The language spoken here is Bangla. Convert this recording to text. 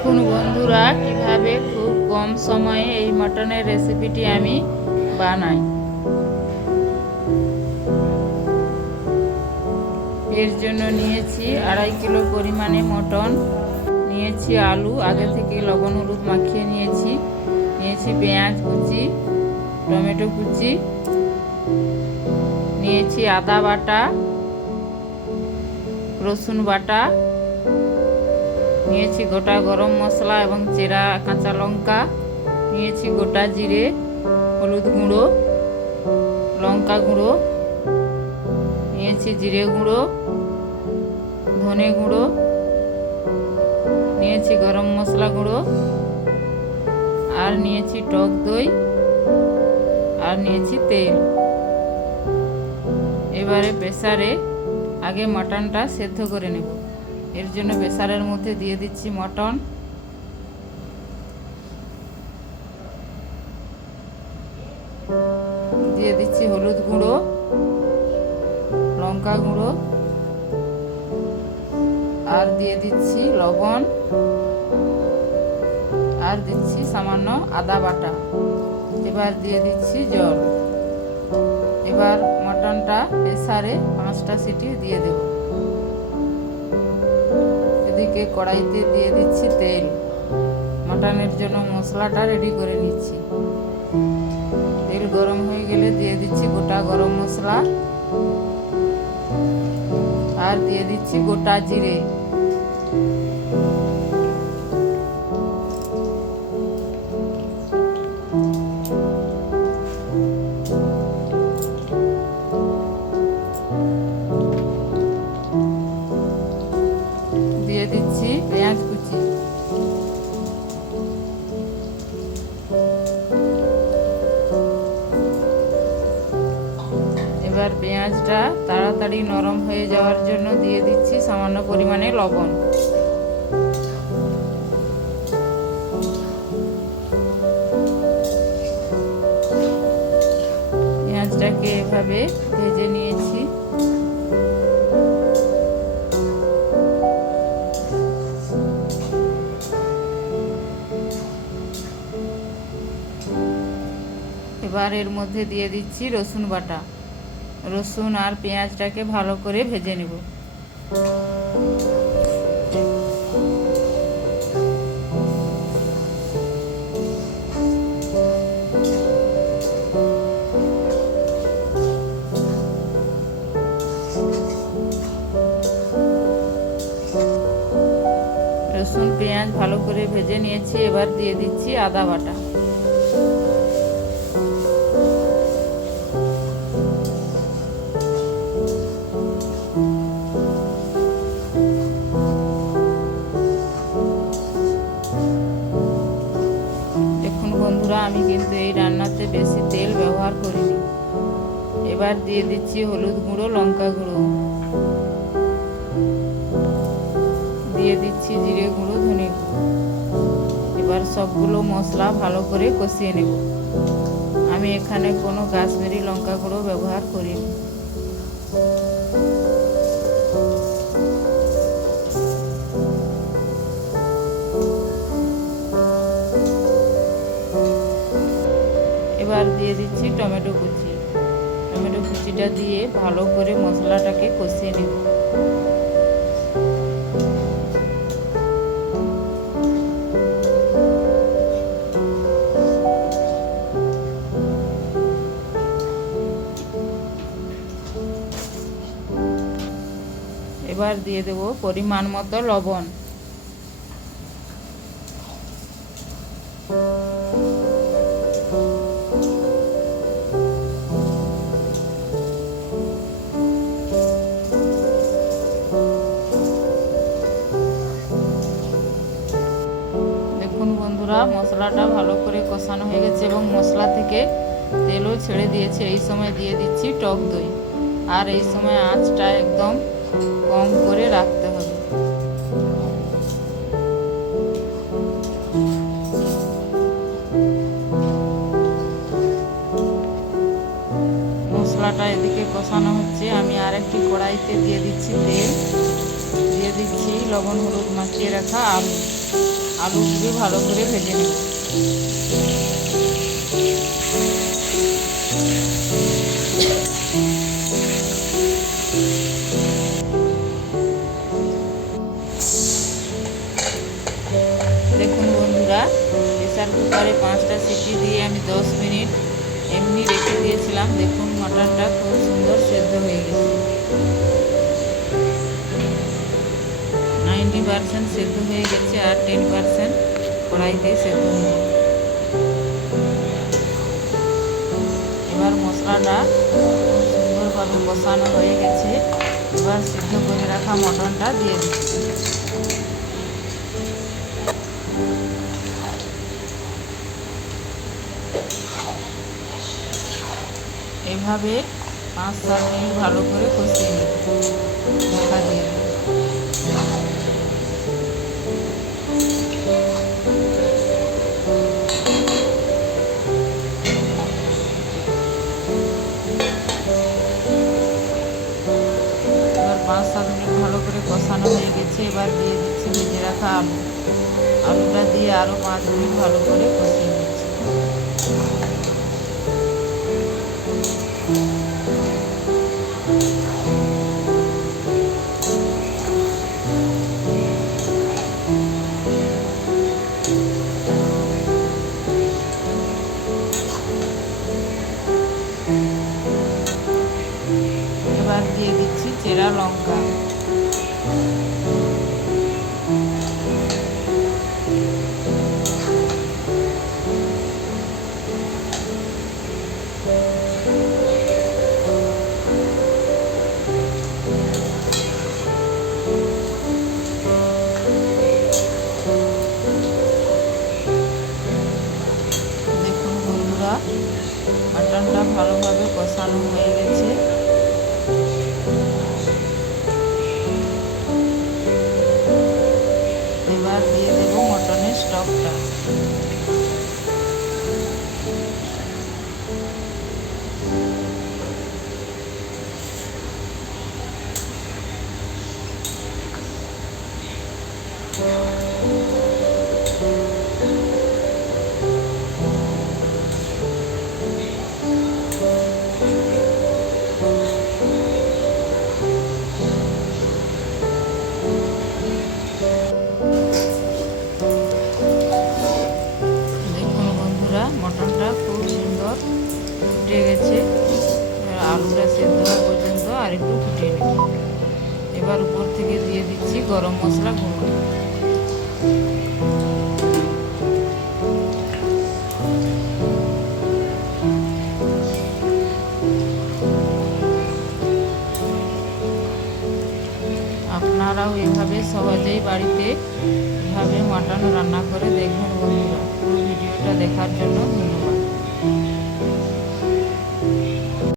দেখুন বন্ধুরা, কীভাবে খুব কম সময়ে এই মটনের রেসিপিটি আমি বানাই। এর জন্য নিয়েছি আড়াই কিলো পরিমাণে মটন, নিয়েছি আলু, আগে থেকে লবণ, হলুদ মাখিয়ে নিয়েছি। নিয়েছি পেঁয়াজ কুচি, টমেটো কুচি, নিয়েছি আদা বাটা, রসুন বাটা নিয়েছি গোটা গরম মশলা এবং চেরা, কাঁচা লঙ্কা, নিয়েছি গোটা জিরে, হলুদ গুঁড়ো, লঙ্কা গুঁড়ো, নিয়েছি জিরে গুঁড়ো, ধনে গুঁড়ো, নিয়েছি গরম মশলা গুঁড়ো, আর নিয়েছি টক দই, আর নিয়েছি তেল। এবারে প্রেসারে আগে মাটনটা সেদ্ধ করে নেব। এর জন্য প্রেসারের মধ্যে দিয়ে দিচ্ছি মটন। দিয়ে দিচ্ছি হলুদ গুঁড়ো, লঙ্কা গুঁড়ো, আর দিয়ে দিচ্ছি লবণ, আর দিচ্ছি সামান্য আদা বাটা। এবার দিয়ে দিচ্ছি জল। এবার মটনটা প্রেসারে পাঁচটা সিটি দিয়ে দেব। এদিকে কড়াইতে দিয়ে দিচ্ছি তেল। মটনের জন্য মশলাটা রেডি করে নিচ্ছি। তেল গরম হয়ে গেলে দিয়ে দিচ্ছি গোটা গরম মশলা। আর দিয়ে দিচ্ছি গোটা জিরে। তাড়াতাড়ি নরম হয়ে যাওয়ার জন্য দিয়ে দিচ্ছি সামান্য পরিমাণে লবণ। পেঁয়াজটাকে এভাবে ভেজে নিয়েছি। এবার এর মধ্যে দিয়ে দিচ্ছি রসুন বাটা। রসুন আর পেঁয়াজটাকে ভালো করে ভেজে নেব। রসুন, পেঁয়াজ ভালো করে ভেজে নিয়েছি, এবার দিয়ে দিচ্ছি আদা বাটা। এবার দিয়ে দিচ্ছি হলুদ গুঁড়ো, লঙ্কা গুঁড়ো। দিয়ে দিচ্ছি জিরে গুঁড়ো, ধনে গুঁড়ো। এবার সবগুলো মশলা ভালো করে কষিয়ে নেব। আমি এখানে কোনো কাশ্মীরি লঙ্কা গুঁড়ো ব্যবহার করিনি এবার দিয়ে দিচ্ছি টমেটো কুচি দিয়ে ভালো করে মশলাটাকে কষিয়ে নেব। এবার দিয়ে দেব পরিমাণ মতো লবণ। দেখুন বন্ধুরা, মশলাটা ভালো করে কষানো হয়ে গেছে এবং মশলা থেকে তেলও ছেড়ে দিয়েছে। এই সময় দিয়ে দিচ্ছি টক দই। আর এই সময় আঁচটা একদম কম করে রাখতে হবে। মশলাটা এদিকে কষানো হচ্ছে। আমি আরেকটি কড়াইতে দিয়ে দিচ্ছি তেল। দিয়ে দিচ্ছি লবণ হলুদ মাখিয়ে রাখা আলু। আলুগুলি ভালো করে ভেজে নেব দেখুন বন্ধুরা, প্রেসার কুকারে পাঁচটা সিটি দিয়ে আমি দশ মিনিট এমনি রেখে দিয়েছিলাম। দেখুন মাটনটা খুব সুন্দর সেদ্ধ হয়ে গেছে। নাইনটি পারসেন্ট সেদ্ধ হয়ে গেছে আর টেন পারসেন্ট কড়াইতে সেদ্ধ হয়ে এবার মশলাটা সুন্দরভাবে কষানো হয়ে গেছে। এবার সিদ্ধ করে রাখা মটনটা দিয়ে দিচ্ছি। এভাবে পাঁচ সাত মিনিট ভালো করে কষিয়ে ঢাকা দিয়ে পাঁচ সাত মিনিট ভালো করে কষানো হয়ে গেছে। এবার দিয়ে দিচ্ছি ভেজে রাখা আলু। আলুটা দিয়ে আরও পাঁচ মিনিট ভালো করে কষিয়ে um, ফুটে গেছে। এবার আলুটা সেদ্ধ হওয়া পর্যন্ত আর একটু ফুটিয়ে নেব। এবার উপর থেকে দিয়ে দিচ্ছি গরম মশলা গুঁড়ো। আপনারাও এভাবে সহজেই বাড়িতে এভাবে মাটন রান্না করে দেখবেন বন্ধুরা। পুরো ভিডিওটা দেখার জন্য ধন্যবাদ।